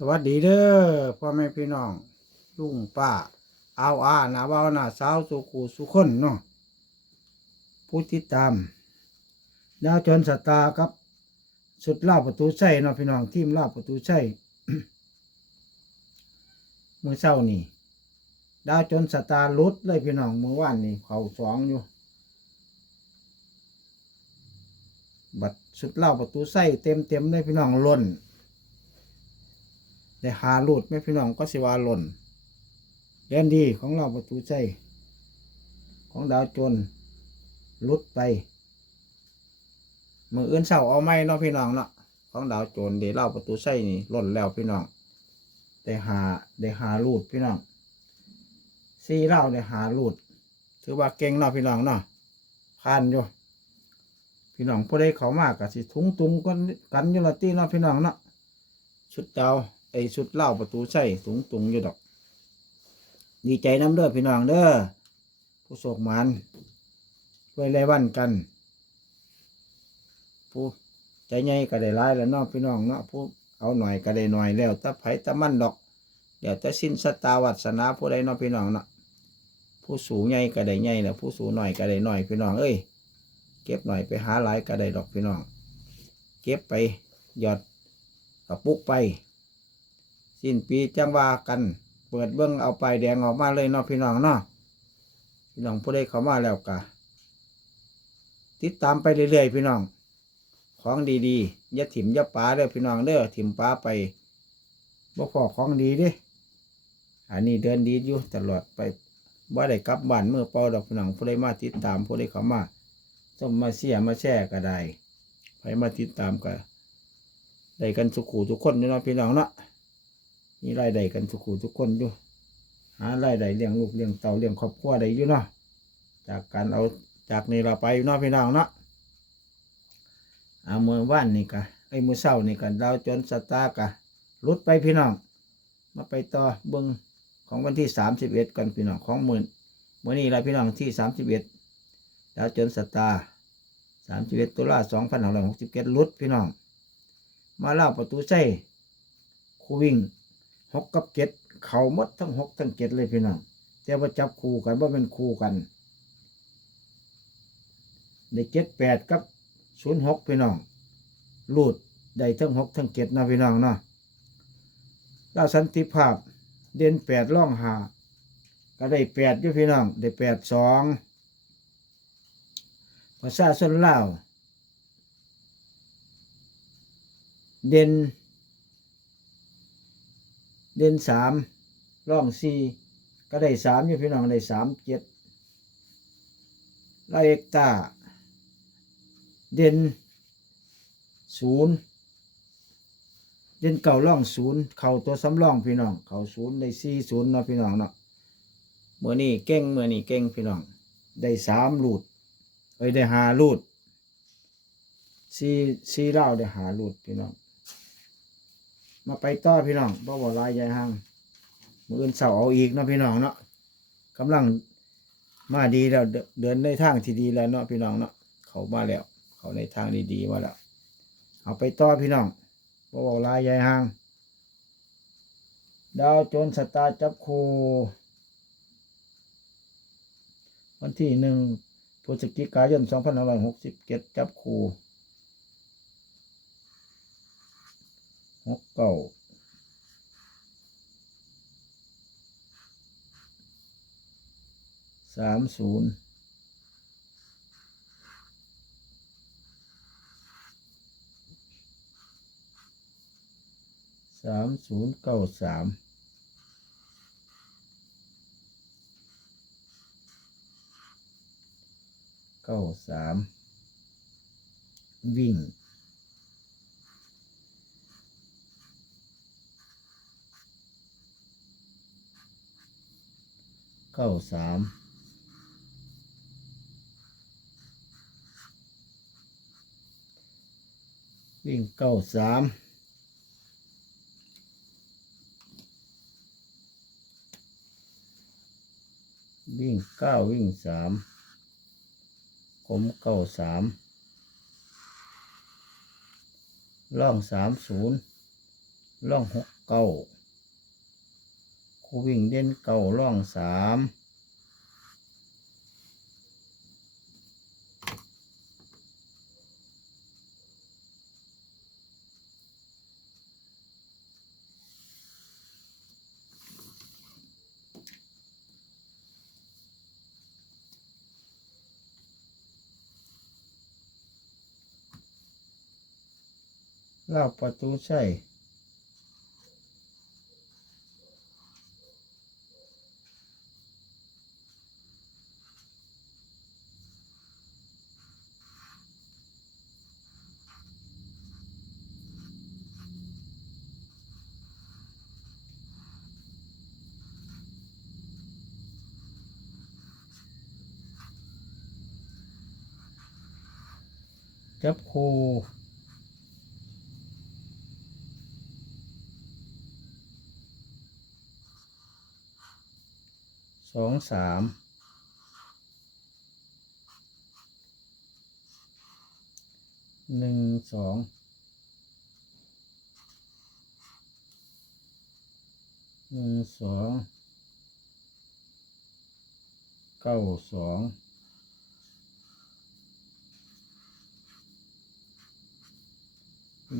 สวัสดีเด้อพ่อแม่พี่น้องลุงป้าเอาอาหนาเบาหนาสาวสุขูสุคนเนาะผู้ติดตามดาวจนสตาร์ครับสุดล่าประตูใช่เนาะพี่น้องทีมล่าประตูใช่มือเศร้านี่ดาวจนสตาร์ลุดเลยพี่น้องมือว่านนี่เขาสองอยู่ บัดสุดเล่าประตูใส่เต็มเต็มเลยพี่น้องล้น ได้หาลูดแม่พี่น้องก็สิวาหล่นเรียนดีของเราประตูใจของดาวจนลุดไปมืออื่นเศร้าเอาไม่เนาะพี่น้องเนาะของดาวโจนเดี๋ยวเล่าประตูใส่นี่หล่นแล้วพี่น้องได้หาได้หาลูดพี่น้องสี่เล่าได้หาลูดถือว่าเก่งเนาะพี่น้องเนาะผ่านอยู่พี่น้องผู้ใดเขามากกับสิทุ้งตุงกันกันอยู่ละตีเนาะพี่น้องเนาะชุดดาว ไอชุดเหล่าประตูใส่สูงตุงอยู่ดอก ดีใจน้ำเด้อพี่น้องเด้อผู้โศกมันไว้ไล่วันกัน ผู้ใจใหญ่ก็ได้ร้ายแล้วนาะพี่น้องเนาะผู้เอาหน่อยก็ได้หน่อยแล้วตะไผ่ตะมั่นดอก เดี๋ยวจะสิ้นสตาวัสนาผู้ใดนาะพี่น้องเนาะผู้สูงใหญ่ก็ได้ใหญ่แล้วผู้สูงหน่อยก็ได้หน่อยพี่น้องเอ้ยเก็บหน่อยไปหาหลายก็ได้ดอกพี่น้อง เก็บไปหยอดกระปุกไป สิ้นปีจังว่ากัน เปิดเบิ้องเอาไปายแดงออกมาเลยเนาะพี่น้องเนาะพี่น้องผู้ใดเข้ามาแล้วกะติดตามไปเรื่อยๆพี่น้อง ของดีๆอย่าถิ่มอย่าป๋าเด้อพี่น้องเด้อถิ่มป๋าไปบ่พอของดีด้อันนี้เดินดีอยู่ตลอดไปบ่ได้กลับบ้านเมื่อเป่าดอกพี่น้องผู้ใดมาติดตามผู้ใดเข้ามาส้มมาเสียมาแช่ก็ได้ไปมาติดตามก็ได้กันสุขูทุกคนเนาะพี่น้องเนาะ มีรายได้กันสุขูทุกคนอยู่ หารายได้เลี้ยงลูกเลี้ยงเต่าเลี้ยงครอบครัวได้อยู่เนาะจากการเอาจากนี้เราไปเนาะพี่น้องเนาะเอาเมื่อว่านนี่กะไอ้มือเศร้านี่กันดาจนสตาร์กะลุดไปพี่น้อง มาไปต่อเบิ้งของวันที่สามสิบเอ็ดกันพี่น้องของหมื่นมื่อนี้เราพี่น้องที่สามสิบเอ็ดดาวจนสตาร์สามสิบเอ็ดตุลาสองพันหกสิบเจ็ดลุดพี่น้อง มาเล่าประตูใส่คูวิ่ง หกกับเจ็ดเข่าหมดทั้งหกทั้งเจ็ดเลยพี่น้องแต่ว่าจับคู่กันว่าเป็นคู่กันได้เจ็ดแปดกับศูนย์หกพี่น้องลูดได้ทั้งหกทั้งเจ็ดนะพี่น้องเนาะเราสันติภาพเด่นแปดล่องหาก็ได้แปดอยู่พี่น้องได้แปดสองภาษาส่วนลาเด่น เด่นสามร่องสี่ก็ได้สามอยู่พี่น้องได้สามเจ็ดไลายเอกตาเด่นศูนย์เด่นเก่าร่องศูนย์เข่าตัวสำรองพี่น้อง เข่าศูนย์ได้สี่ศูนย์เนาะพี่น้องเนาะเมื่อนี้เก่งเมื่อนี้เก่งพี่น้อง ได้สามลูดเอ้ยได้หาลูดสี่สี่เล่าได้หาลูดพี่น้อง มาไปต่อพี่น้องบ่บ่ลายยายห่างมืออื่นเสาเอาอีกเนาะพี่น้องเนาะกำลังมาดีแล้วเดินในทางที่ดีแล้วเนาะพี่น้องเนาะเขามาแล้ว เขาในทางดีๆมาแล้วเอาไปต่อพี่น้องบ่บ่ลายยายห่างดาวโจนสตาร์จับคูวันที่หนึ่งพฤศจิกายนสองพันห้าร้อยหกสิบเจ็ดจับคู หกเก้าสามศูนย์สามศูนย์เก้าสามเก้าสามวิ่ง เก้าสามวิ่งเก้าสามวิ่งเก้าวิ่งสามผมเก้าสามล่องสามศูนย์ร่องหกเก้า คูวิ่งเด่นเก้าร่องสามเล่าประตูใช่ จับคูสองสามหนึ่งสองหนึ่งสองเก้าสอง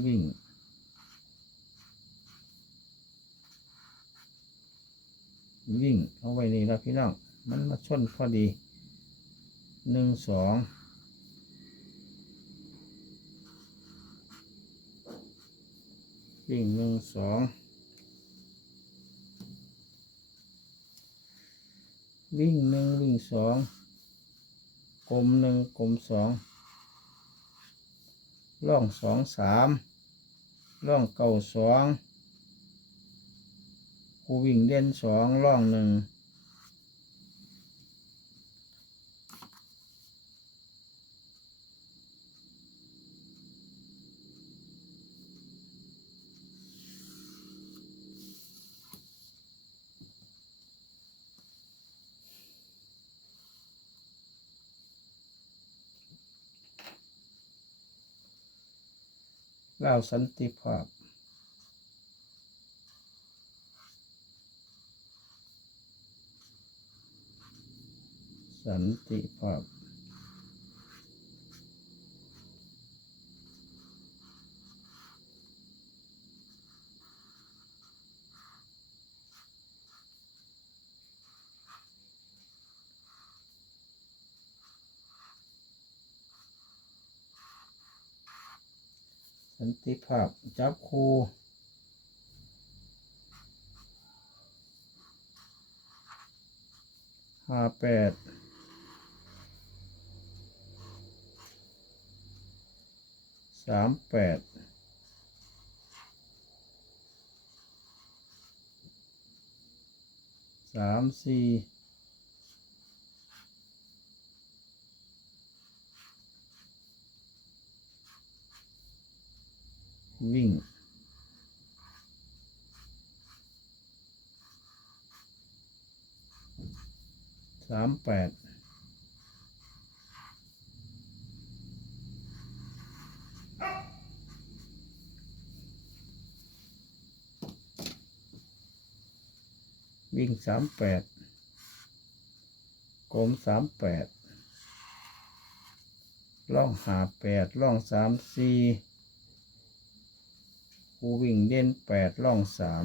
วิ่งวิ่งเอาไว้นี่แล้วพี่น้อง มันมาชนพอดีหนึ่งสองวิ่งหนึ่งสองวิ่งหนึ่งวิ่งสองกลมหนึ่งกลมสอง ล่องสองสามล่องเก่าสองคูวิ่งเด่นสองล่องหนึ่ง ล่าวสันติภาพ สันติภาพ สันติภาพจับครูห้าแปดสามแปดสามสี่ วิ่ง สามแปดวิ่งสามแปดกลมสามแปดล่องหาแปดล่องสามสี่ คูวิ่งเด่นแปดล่องสาม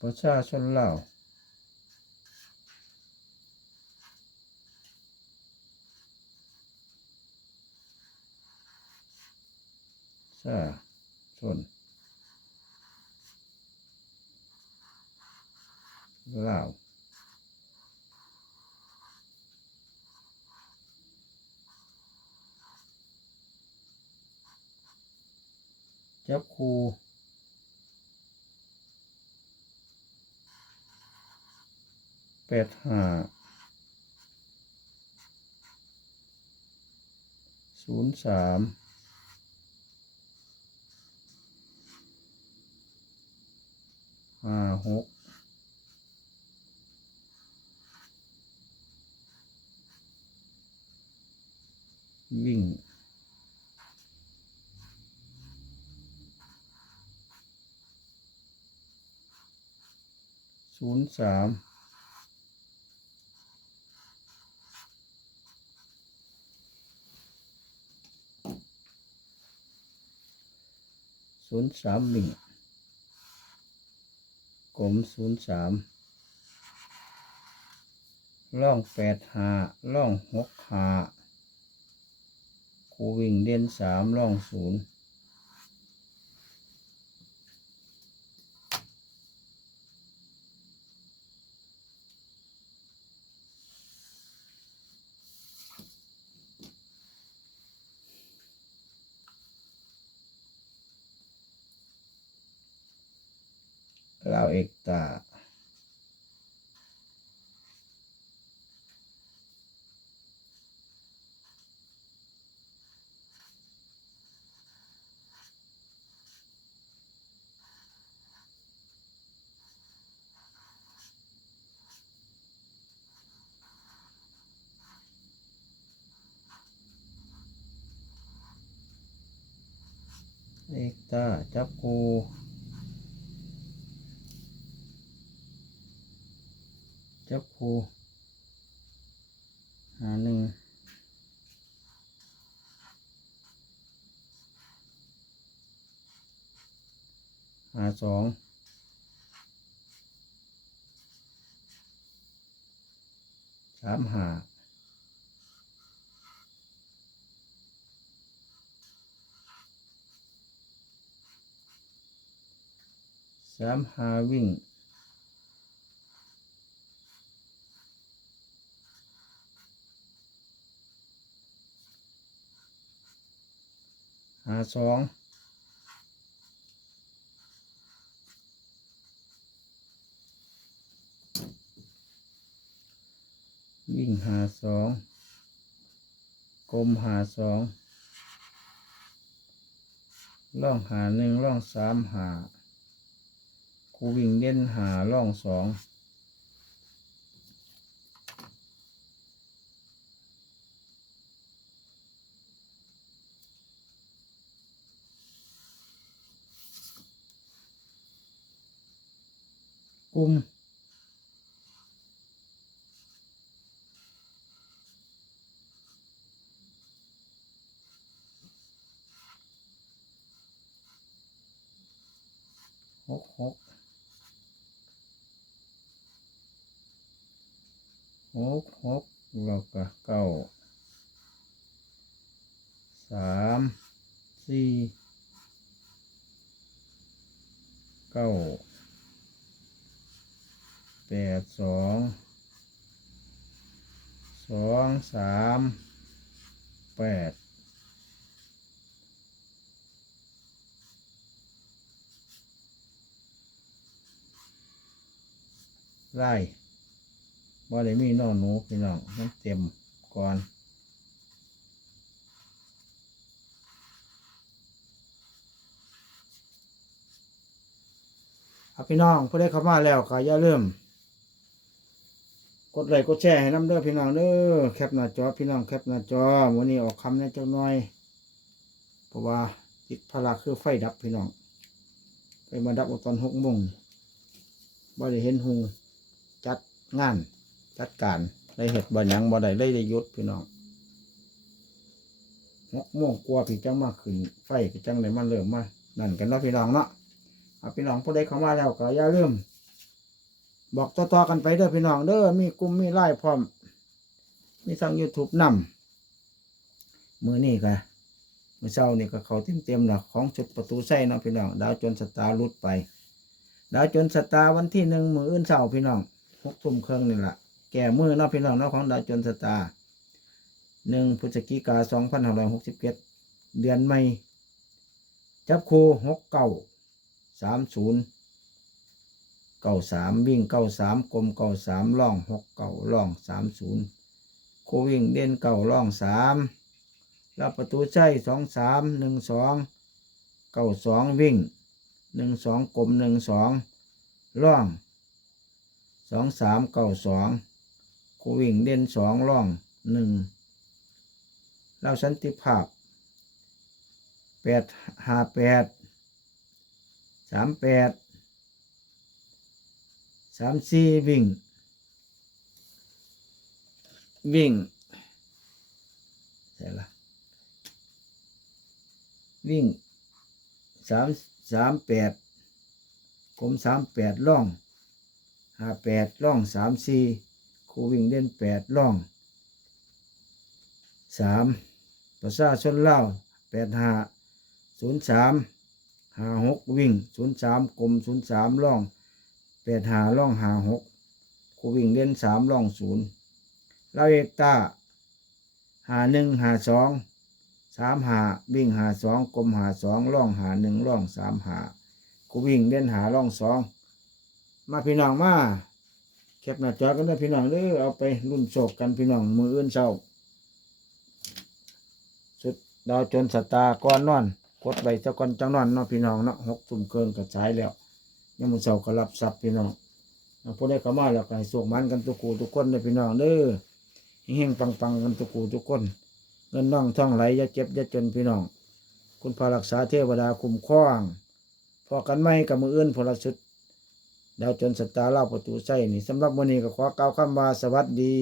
ประชาชนเล่า วชาชนเล่าวจับคูแปดห้าศูนย์สาม ห้าหกวิ่งศูนย์สามศูนย์สามหนึ่ง กลมศูนย์สามล่องแปดหาล่องหกหาคูวิ่งเด่นสามล่องศูนย์ เอกตาเอกตาจับกู จับกูหาหนึ่งหาสองสามหาสามหาวิ่ง สองวิ่งหาสองกลมหาสองล่องหาหนึ่งล่องสามหาครูวิ่งเด่นหาล่องสอง กลุ่มหกหกหกหกแล้วก็เก้าสามสี่เก้าแปดสองสองสามแปดไล่บ่ได้มีน้องหนูพี่น้องมันเต็มก่อนครับพี่น้องผู้ได้เข้ามาแล้วก็อย่าลืม กดไลค์กดแชร์ให้น้ำเด้อพี่น้องเด้อแคปหน้าจอพี่น้องแคปหน้าจอวันนี้ออกคำแน่จังหน่อย เพราะว่าติดพลาคือไฟดับพี่น้อง ไปมาดับตอนหกโมงบ่ได้เห็นหงจัดงาน จัดการได้เห็ดบ่ยังบ่ได้เลยได้ยุดพี่น้องหกโมงกว่าพี่จังมากขึ้น ไฟพี่จังได้มาเริ่มมานั่นกันเนาะพี่น้องเนาะพี่น้องผู้ใดเข้ามาแล้วก็อย่าลืม บอกต่อๆกันไปเด้อพี่น้องเด้อมีกลุ่มมีไลน์พร้อม มีทาง YouTube นำมือนี่ก็มือเช้านี่ก็เขาเต็มๆแล้วของจุดประตูใส่นะพี่น้องดาวจนสตาร์ลุดไป ดาวจนสตาร์วันที่หนึ่งมืออื่นเช้าพี่น้องหกทุ่มเครึ่องนี่แหละแก่มือนะพี่น้องนะของดาวจนสตาร์หนึ่งพฤศจิกาสองพันห้าร้อยหกสิบเจ็ดเดือนไม่จับคูหกเก้าสามศูนย์ เก้าสามวิ่งเก้าสามกลมเก้าสามล่องหกเก้าล่องสามศูนย์โควิ่งเด่นเก้าล่องสามรับประตูใช่สองสามหนึ่งสองเก้าสองวิ่งหนึ่งสองกลมหนึ่งสองล่องสองสามเก้าสองคูวิ่งเด่นสองล่องหนึ่งเราสันติภาพแปดห้าแปดสามแปด สามสี่วิ่ง วิ่งใช่ละวิ่งสามสามแปดกลมสามแปดล่องห้าแปดล่องสามสี่ครูวิ่งเด่นแปดล่องสามประชาชนเล่าแปดห้าศูนย์สามห้าหกวิ่งศูนย์สามกลมศูนย์สามล่อง แปดหาล่องหาหกคูวิ่งเด่นสามล่องศูนย์ลาเวกตาหาหนึ่งหาสองสามหาวิ่งหาสองกลมหาสองล่องหาหนึ่งล่องสามหากูวิ่งเล่นหาล่องสองมาพี่น้องมาแคปหน้าจอกันได้พี่น้องเด้อเอาไปรุ่นโศกกันพี่น้องมืออื่นเช้าสุดดาวจนสตาร์ก้อนนอน กดใบตะกอนจังนอนเนาะพี่น้องเนาะหกตุ่มเกินกระจายแล้ว ยังมือเช้าก็รับทรัพย์พี่น้องเอาผู้ได้เข้ามาแล้วก็ให้สุขมันกันทุกคูทุกคนเลยพี่น้องเด้อเฮงๆปังกันทุกคูทุกคน เงินน้องท่องไหลอย่าเจ็บอย่าจนพี่น้อง คุณพารักษาเทวดาคุ้มครองพอกันไม่กับมืออื่นพลสุดดาวจนสตาร์เล่าประตูใส่นี่สำหรับวันนี้ก็ขอกล่าวคำว่าสวัสดี